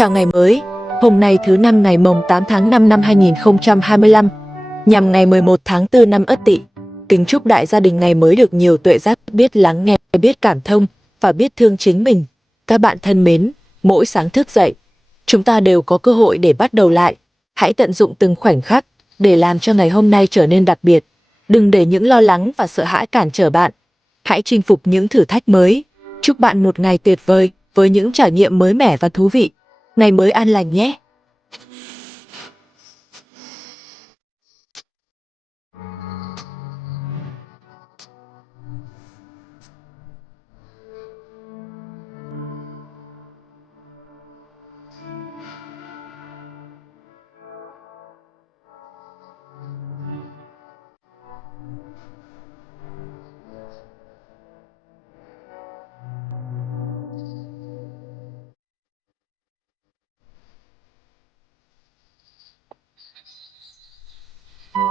Chào ngày mới, hôm nay thứ năm ngày mồng 8 tháng 5 năm 2025, nhằm ngày 11 tháng 4 năm Ất Tỵ. Kính chúc đại gia đình ngày mới được nhiều tuệ giác, biết lắng nghe, biết cảm thông và biết thương chính mình. Các bạn thân mến, mỗi sáng thức dậy, chúng ta đều có cơ hội để bắt đầu lại. Hãy tận dụng từng khoảnh khắc để làm cho ngày hôm nay trở nên đặc biệt. Đừng để những lo lắng và sợ hãi cản trở bạn. Hãy chinh phục những thử thách mới. Chúc bạn một ngày tuyệt vời với những trải nghiệm mới mẻ và thú vị. Ngày mới an lành nhé!